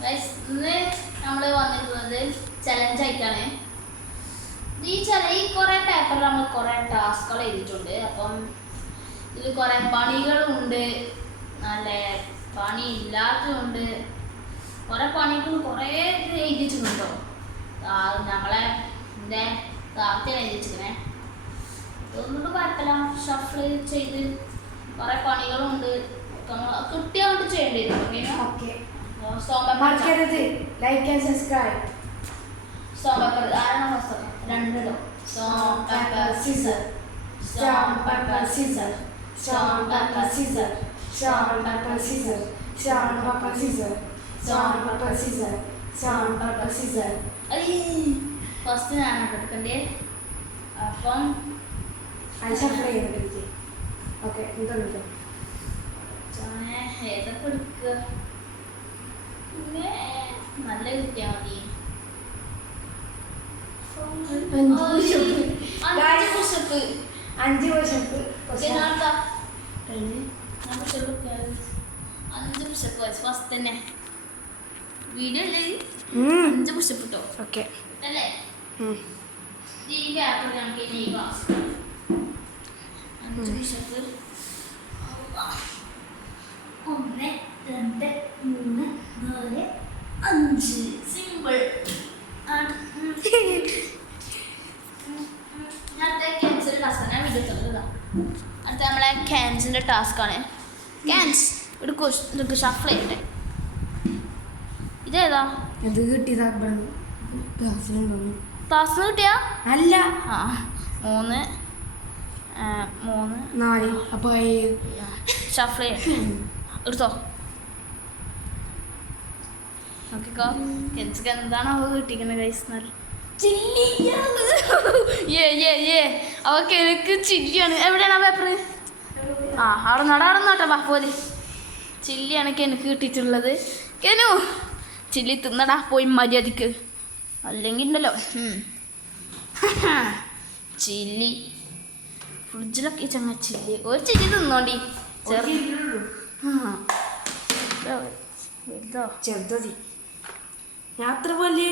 ഇന്ന് നമ്മൾ വന്നിട്ടുള്ളത് ചലഞ്ച് ആയിട്ടാണ്. ഈ കുറേ പേപ്പറിൽ നമ്മൾ കുറേ ടാസ്കുകൾ എഴുതിയിട്ടുണ്ട്. അപ്പം ഇതിൽ കുറേ പണികളുണ്ട്, നല്ല പണി ഇല്ലാത്തതുണ്ട്, കുറേ പണികൾ കുറേ ഇത് എഴുതിയിട്ടുണ്ടോ. നമ്മളെ എൻ്റെ താത്തയാണ് എഴുതിച്ചിരിക്കണേ. ഒന്നുകൊണ്ട് കുഴപ്പമില്ല, ഷഫിൾ ചെയ്ത് കുറേ പണികളുണ്ട്, കിട്ടിയാണ്ട് ചെയ്യേണ്ടി വരും. ഓക്കെ, മറക്കരുത് like and subscribe. Stone paper ആരാണ് ഫസ്റ്റ്? രണ്ടിടോ. Stone paper scissor, stone paper scissor, stone paper scissor, stone paper scissor, stone paper scissor, stone paper scissor, stone paper scissor. First ഞാനാണ് എടുക്കണ്ടേ. അപ്പം ഷഫിൾ ചെയ്യുന്നുണ്ട്. ഓക്കെ, എന്തൊക്കെ ഏതൊക്കെ എടുക്കുക? നല്ല കിട്ടിയാൽ മതി. അഞ്ച് പുഷപ്പ് 5 പുഷപ്പ് ഫസ്റ്റ് തന്നെ വീഡിയോ അല്ലേ? 5 പുഷപ്പ് ഇട്ടോ. ഓക്കെ അല്ലേ? ഈ പേപ്പർ നമുക്ക് ഇനി ഈ ക്ലാസ് 5 പുഷപ്പ്. 1 2 3 4 5 സിമ്പിൾ. അടുത്ത നമ്മളെ ക്യാൻസിൻ്റെ ടാസ്ക്കാണ്. ക്യാൻസ് എടുക്കും, ഷഫിൾ ചെയ്യട്ടെ. ഇതേതാ? ഇത് കിട്ടിയതാ ക്ലാസ്സിലുണ്ടോ? ക്ലാസ്സിൽ കിട്ടിയാ? അല്ല, 3 4. അപ്പോൾ ഷഫിൾ ചെയ്യട്ടെ. എടുത്തോ. നോക്കിക്കോ, കെൻസിക്ക് എന്താണോ അവ കിട്ടിക്കുന്നത് ഗൈസ്. അവക്ക് എനിക്ക് ചില്ലിയാണ്. എവിടെയാണ് ആ പേപ്പർ? അവിടെ നടന്നോട്ടെ ബാ പോലെ. ചില്ലിയാണ് എനിക്ക് കിട്ടിയിട്ടുള്ളത്. കെനു ചില്ലി തിന്നടാ പോയി മര്യാദക്ക്, അല്ലെങ്കിൽ ഉണ്ടല്ലോ ചില്ലി ഫ്രിഡ്ജിലൊക്കെ ചങ്ങ ചില്ലി. ഒരു ചില്ലി തിന്നോണ്ടി. ചെറുതോ യാത്ര പോലെ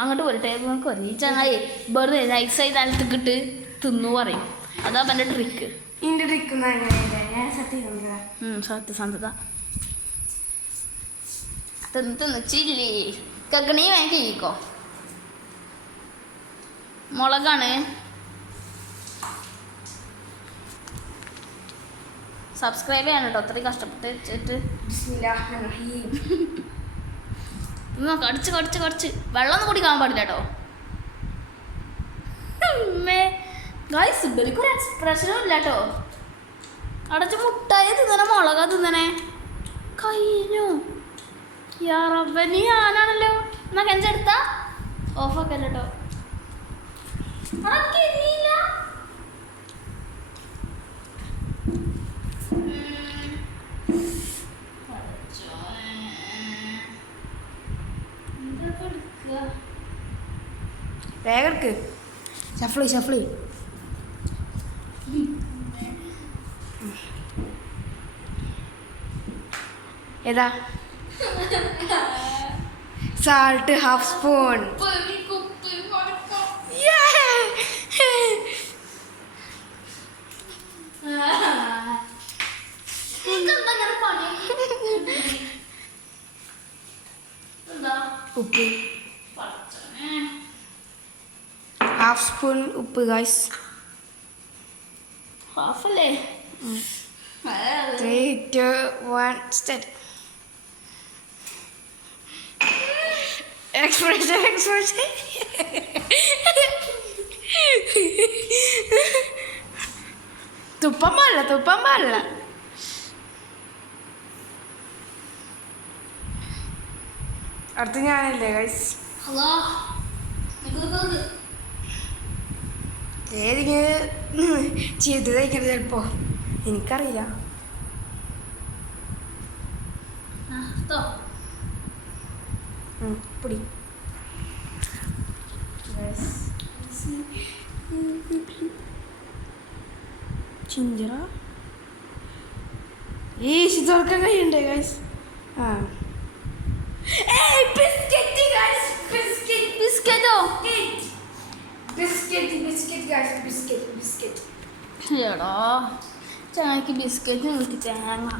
അങ്ങോട്ട് പോരട്ടെ. നമുക്ക് പറയും ഈ ചങ്ങായി വെറുതെ നൈസായി നിലത്തേക്കിട്ട് തിന്നു പറയും. അതാ എൻ്റെ ട്രിക്ക്. സത്യസന്ധത. തിന്ന് ചില്ലി കക്കണി വേഗം കഴിക്കോ. മുളകാണ്. സബ്സ്ക്രൈബ് ചെയ്യണം കേട്ടോ, അത്രയും കഷ്ടപ്പെട്ട് വെച്ചിട്ട്. കടിച്ച് വെള്ളമൊന്നും കുടിക്കാൻ പാടില്ല കേട്ടോ. ഗൈസ് ഇവർക്ക് എക്സ്പ്രഷനും ഇല്ല കേട്ടോ. അടച്ച് മുട്ടായി തിന്നണ, മുളക തിന്നണേ. കഴിഞ്ഞു. യാറബനി ഞാനാണല്ലോ. എന്നാ കെഞ്ചെടുത്താ ഓഫാക്കല്ലോ കേട്ടോ. വേഗം ഷഫിളി. ഏതാ? Salt ½ spoon. ഉപ്പ് ½ സ്പൂൺ ഉപ്പ് ഗൈസ്. ഹാഫല്ലേ? 3 2 1 സ്റ്റാർട്ട്. എക്സ്പ്രഷൻ തുപ്പം പാടില്ല. അടുത്ത് ഞാനല്ലേ ഗൈസ്. ഏതിങ്ങനെ ചെയ്ത് കഴിക്കരുത് ചിലപ്പോ, എനിക്കറിയില്ല. പൊടി ചിഞ്ചറ തുറക്കാൻ കഴിയണ്ടേ ഗൈസ്. ചങ്ങായിക്ക് ബിസ്ക്കറ്റ് നോക്കി തേങ്ങ.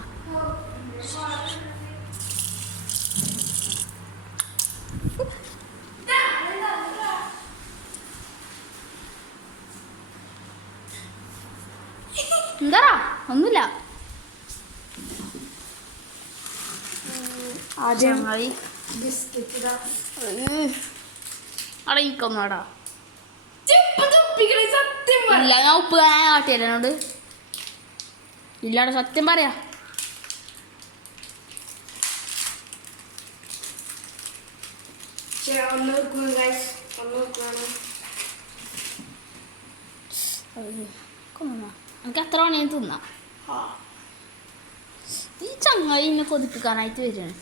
എന്താ ഒന്നുമില്ല. ആദ്യം ചങ്ങായി ബിസ്ക്കറ്റ് അവിടെ എനിക്കൊന്നാടാ. സത്യം ഇല്ല ഞാൻ ഉപ്പ് കാട്ടിയല്ല എന്നോട്. ഇല്ലാടെ സത്യം പറയാ. ഒന്ന് വെക്കുന്നു ഗൈസ്, ഒന്ന് വെക്കുവാണ്. എനിക്ക് എത്ര മണിയും തിന്നാം. ഈ ചങ്ങായി എന്നെ കൊതിപ്പിക്കാനായിട്ട് വരികയാണ്.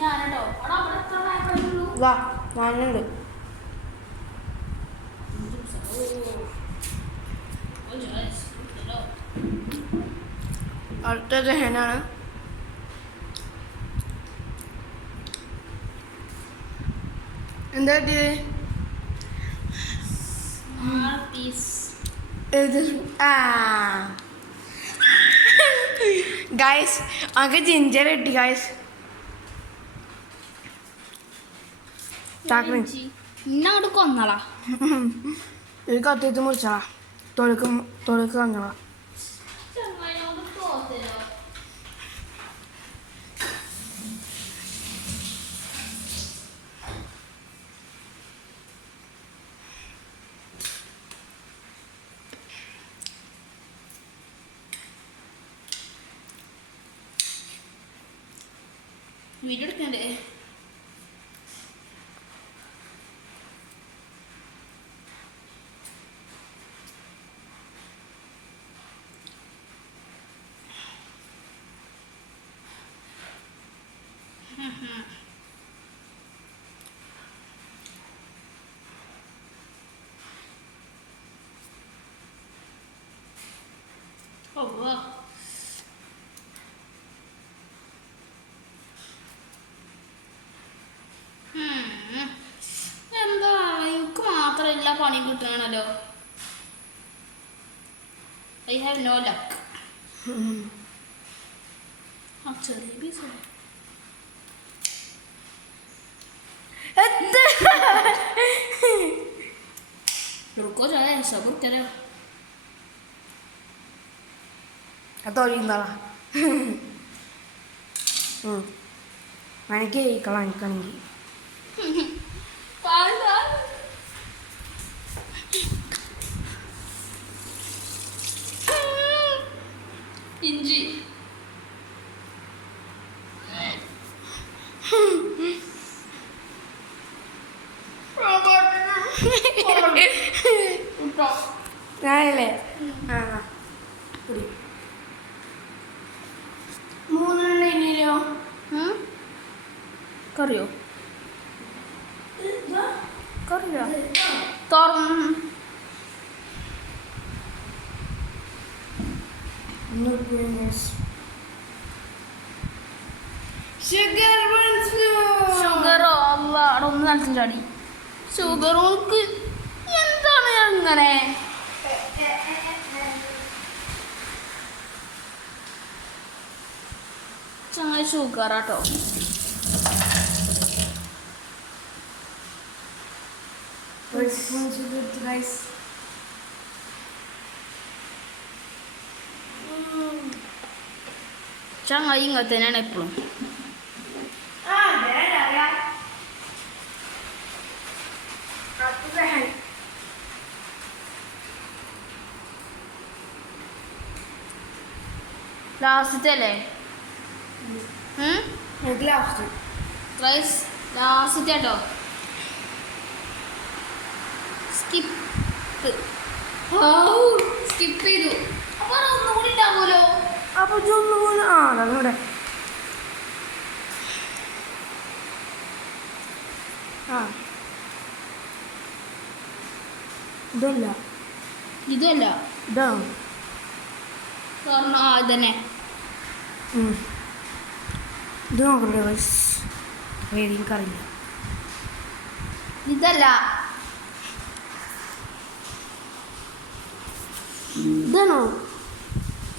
ഞാനോ വാ ഞാനുണ്ട്. അടുത്ത ജഹനാണ്. എന്താ ഗൈസ് അങ്ങ് ജിഞ്ചർ കിട്ടി ഗൈസ്. ഇന്നോട് കൊന്നളാ. ഒരു കത്തിയത്ത് മുറിച്ചാ തൊടുക്ക് വന്നോളാം. വീഡിയോ എടുക്കണ്ടേ? എന്താ എനിക്ക് മാത്രം എല്ലാ പണിയും കിട്ടണല്ലോ. I have no luck. ആ ചെറിയ പീസ് रुको जाए सब्र करो. അതൊഴിയുന്നതാ എനിക്ക് കളാണിക്കാണെങ്കിൽ ഇഞ്ചി ഞാനല്ലേ ആ കുടി. 3 ഇനിയോ കറിയോ കറിയോ തുറന്ന് ഷുഗറോ അല്ല അവിടെ ഒന്ന് നിലത്തും ചാടി. ഷുഗറോക്ക് എന്താണ് അങ്ങനെ ചങ്ങായി ഷുഗറാട്ടോ. ചങ്ങായി ഇങ്ങനെ തന്നെയാണ് എപ്പോഴും. ലാസ്റ്റത്തെ അല്ലേ റൈസ് ലാസ്റ്റ് കേട്ടോ. സ്കിപ്പ് ചെയ്തു. അപ്പൊ ഒന്നുകൂടി ഉണ്ടാവുമല്ലോ. അപ്പൊ ഇതൊന്നുകൂടി അതവിടെ ഇതല്ല ഇതല്ല ഇതാണ് ഇതന്നെ ഇത് നോക്കണ്ടേ ഗൈസ് എനിക്കറിയില്ല ഇതല്ല ഇതാണോ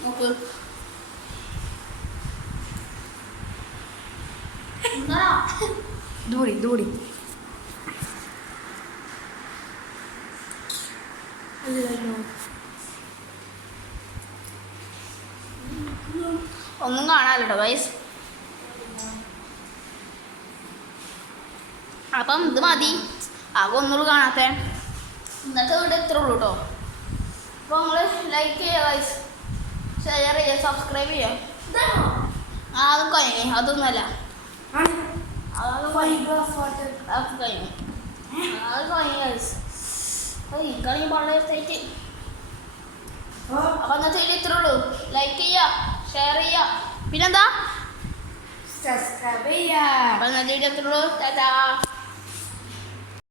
നോക്ക് ഇതുകൂടി ഒന്നും കാണാല്ലോ വയസ്സ്. അപ്പം ഇത് മതി, ആകെ ഒന്നുള്ളൂ കാണാത്ത. ഇന്നത്തെ വീഡിയോ ഇത്ര ഉള്ളൂ കേട്ടോ. അപ്പോൾ നിങ്ങൾ ലൈക്ക് ചെയ്യുക വയസ്സ്, ഷെയർ ചെയ്യുക, സബ്സ്ക്രൈബ് ചെയ്യുക. അത് കഴിഞ്ഞു, അതൊന്നുമല്ല, അത് കഴിഞ്ഞു വയസ്സ്. എനിക്കാണെങ്കിൽ വളരെ ഇഷ്ടമായിട്ട്. അപ്പം ഇന്നത്തെ വീഡിയോ ഇത്ര ഉള്ളൂ. ലൈക്ക് ചെയ്യുക, ഷെയർ ചെയ്യുക, പിന്നെന്താ സബ്സ്ക്രൈബ് ചെയ്യാം. അപ്പം ഇന്നത്തെ വീഡിയോ ഇത്ര ഉള്ളൂ. ടാറ്റാ.